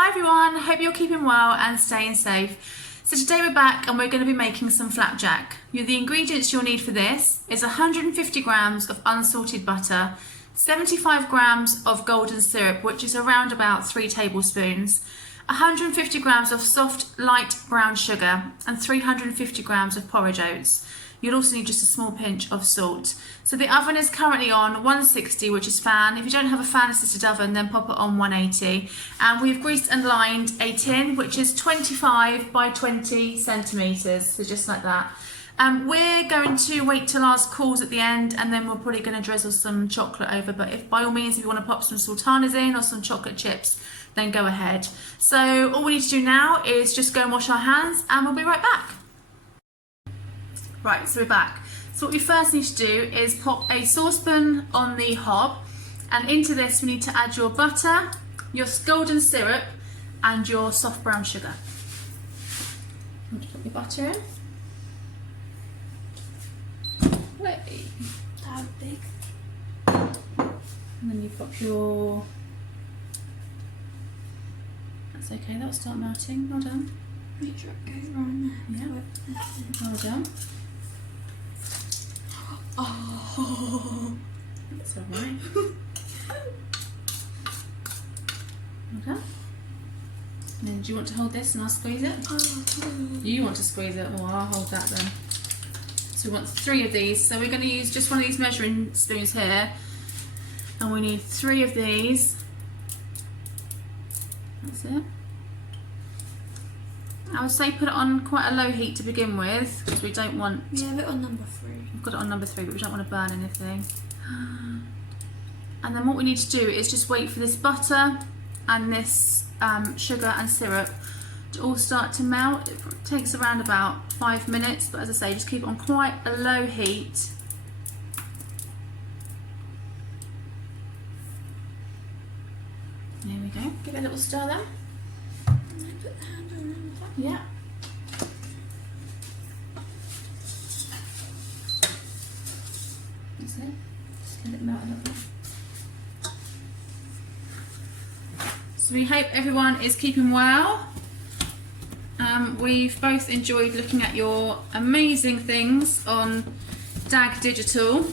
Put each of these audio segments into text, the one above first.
Hi everyone, hope you're keeping well and staying safe. So today we're back and we're going to be making some flapjack. The ingredients you'll need for this is 150 grams of unsalted butter, 75 grams of golden syrup, which is around about 3 tablespoons, 150 grams of soft light brown sugar and 350 grams of porridge oats. You'll also need just a small pinch of salt. So the oven is currently on 160, which is fan. If you don't have a fan assisted oven, then pop it on 180. And we've greased and lined a tin, which is 25 by 20 centimetres, so just like that. We're going to wait till ours cools at the end, and then we're probably going to drizzle some chocolate over. But if by all means, if you want to pop some sultanas in or some chocolate chips, then go ahead. So all we need to do now is just go and wash our hands, and we'll be right back. Right, so we're back. So what we first need to do is pop a saucepan on the hob, and into this we need to add your butter, your golden syrup and your soft brown sugar. You want to put your butter in. Way. That big. And then you pop your... That's okay, that'll start melting. Well done. Make sure it goes around there. Yeah. Well done. Oh, That's alright. Well done. And then do you want to hold this and I'll squeeze it? You want to squeeze it? Well, I'll hold that then. So we want 3 of these. So we're going to use just one of these measuring spoons here. And we need 3 of these. That's it. I would say put it on quite a low heat to begin with, because we don't want... We have it on number 3. We've got it on number 3, but we don't want to burn anything. And then what we need to do is just wait for this butter and this sugar and syrup to all start to melt. It takes around about 5 minutes, but as I say, just keep it on quite a low heat. There we go. Give it a little stir then. Put the handle on the top. Yeah. That's it. Just let it melt a little bit. So we hope everyone is keeping well. We've both enjoyed looking at your amazing things on DAG Digital.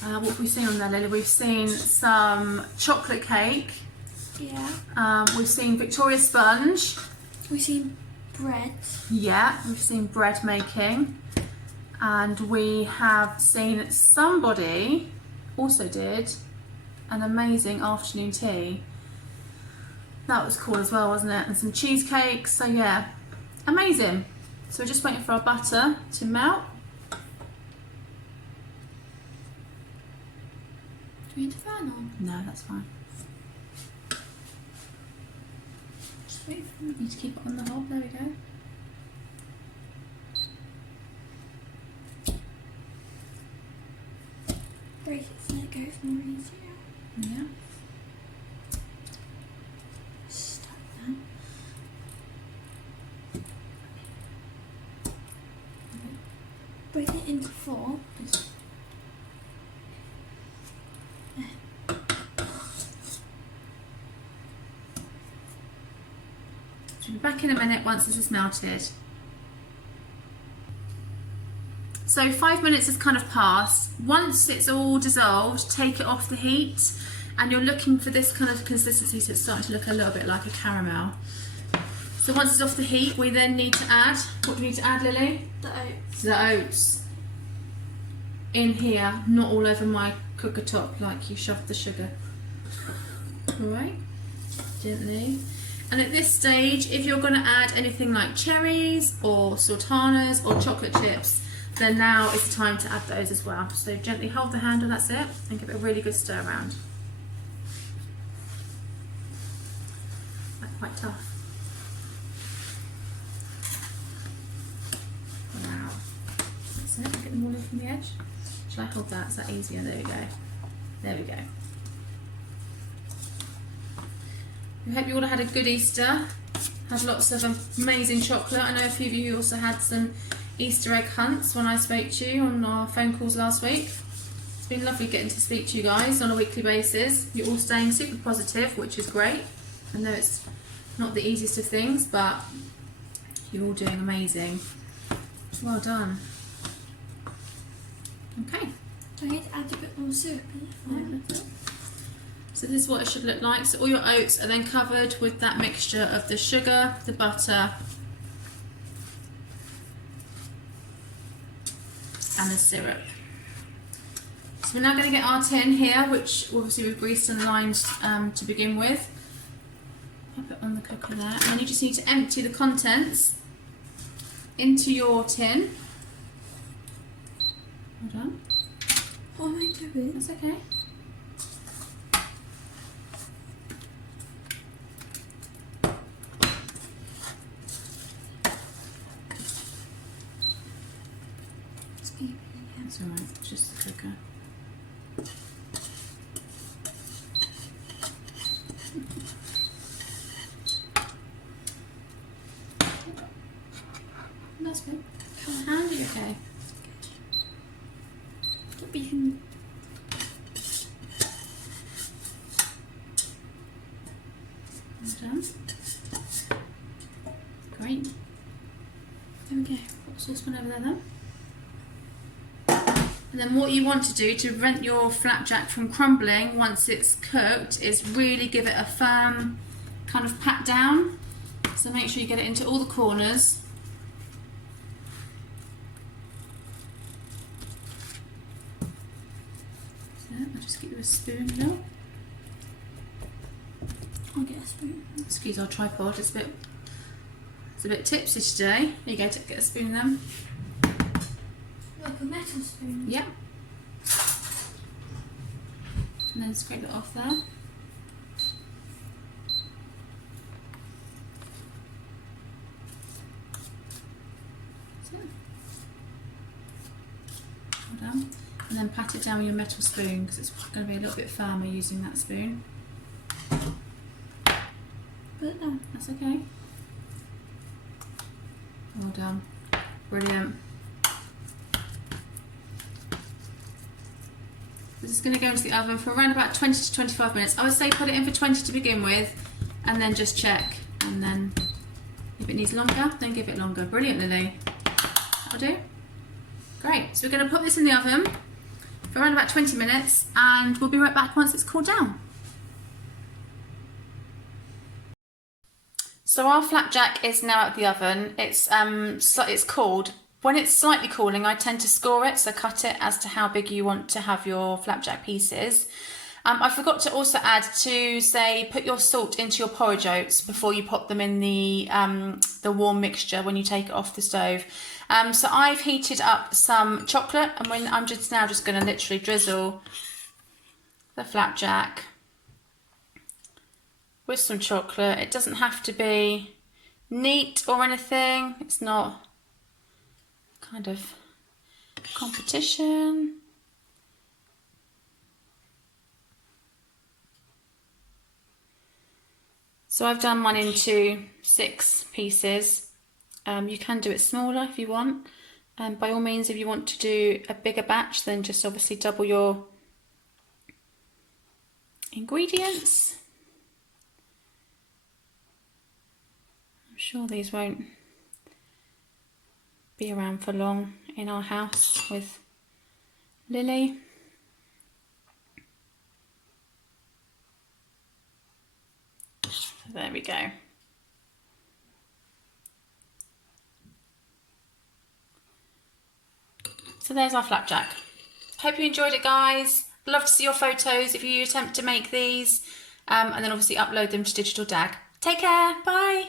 What have we seen on there, Lily? We've seen some chocolate cake. Yeah. We've seen Victoria sponge. We've seen bread. Yeah, we've seen bread making. And we have seen somebody also did an amazing afternoon tea. That was cool as well, wasn't it? And some cheesecakes, so yeah, amazing. So we're just waiting for our butter to melt. Do we need the fan on? No, that's fine. Just wait for Need to keep it on the hob, there we go. break it so it goes more easier. Yeah. Stop that. Break it into 4. So we'll be back in a minute once this is melted. So 5 minutes has kind of passed. Once it's all dissolved, take it off the heat, and you're looking for this kind of consistency, so it's starting to look a little bit like a caramel. So once it's off the heat, we then need to add, what do we need to add, Lily? The oats. The oats. In here, not all over my cooker top like you shoved the sugar. Alright, gently. And at this stage, if you're going to add anything like cherries or sultanas or chocolate chips, then now is the time to add those as well. So gently hold the handle, that's it, and give it a really good stir around. That's quite tough. Wow. That's it, get them all in from the edge. Shall I hold that? Is that easier? There we go. There we go. We hope you all had a good Easter. Had lots of amazing chocolate. I know a few of you also had some Easter egg hunts when I spoke to you on our phone calls last week. It's been lovely getting to speak to you guys on a weekly basis. You're all staying super positive, which is great. I know it's not the easiest of things, but you're all doing amazing. Well done. Okay. I need to add a bit more syrup in it. So this is what it should look like. So all your oats are then covered with that mixture of the sugar, the butter, and the syrup. So we're now going to get our tin here, which obviously we've greased and lined to begin with. Pop it on the cooker there, and then you just need to empty the contents into your tin. Hold on. What am I doing? That's okay. That's alright, it's just the cooker. That's good. Handy, okay. But you can. Well done. Great. There we go. Put the saucepan over there then. And then what you want to do to prevent your flapjack from crumbling once it's cooked is really give it a firm kind of pat down. So make sure you get it into all the corners. So I'll just get you a spoon now. I'll get a spoon. Excuse our tripod, it's a bit tipsy today. There you go, get a spoon then. Like a metal spoon. Yeah. And then scrape it off there. So. Hold on. And then pat it down with your metal spoon because it's going to be a little bit firmer using that spoon. Put it down. That's okay. Well done. Brilliant. This is going to go into the oven for around about 20 to 25 minutes. I would say put it in for 20 to begin with and then just check, and then if it needs longer, then give it longer. Brilliant, Lily. That'll do. Great. So we're going to put this in the oven for around about 20 minutes and we'll be right back once it's cooled down. So our flapjack is now out of the oven. It's cooled. When it's slightly cooling, I tend to score it, so cut it as to how big you want to have your flapjack pieces. I forgot to also add to say put your salt into your porridge oats before you pop them in the warm mixture when you take it off the stove. So I've heated up some chocolate, and I'm just going to literally drizzle the flapjack with some chocolate. It doesn't have to be neat or anything. It's not kind of competition. So I've done mine into 6 pieces. You can do it smaller if you want. By all means, if you want to do a bigger batch, then just obviously double your ingredients. I'm sure these won't be around for long in our house with Lily. So there we go. So there's our flapjack. Hope you enjoyed it, guys. Love to see your photos if you attempt to make these, and then obviously upload them to Digital Dag. Take care, bye.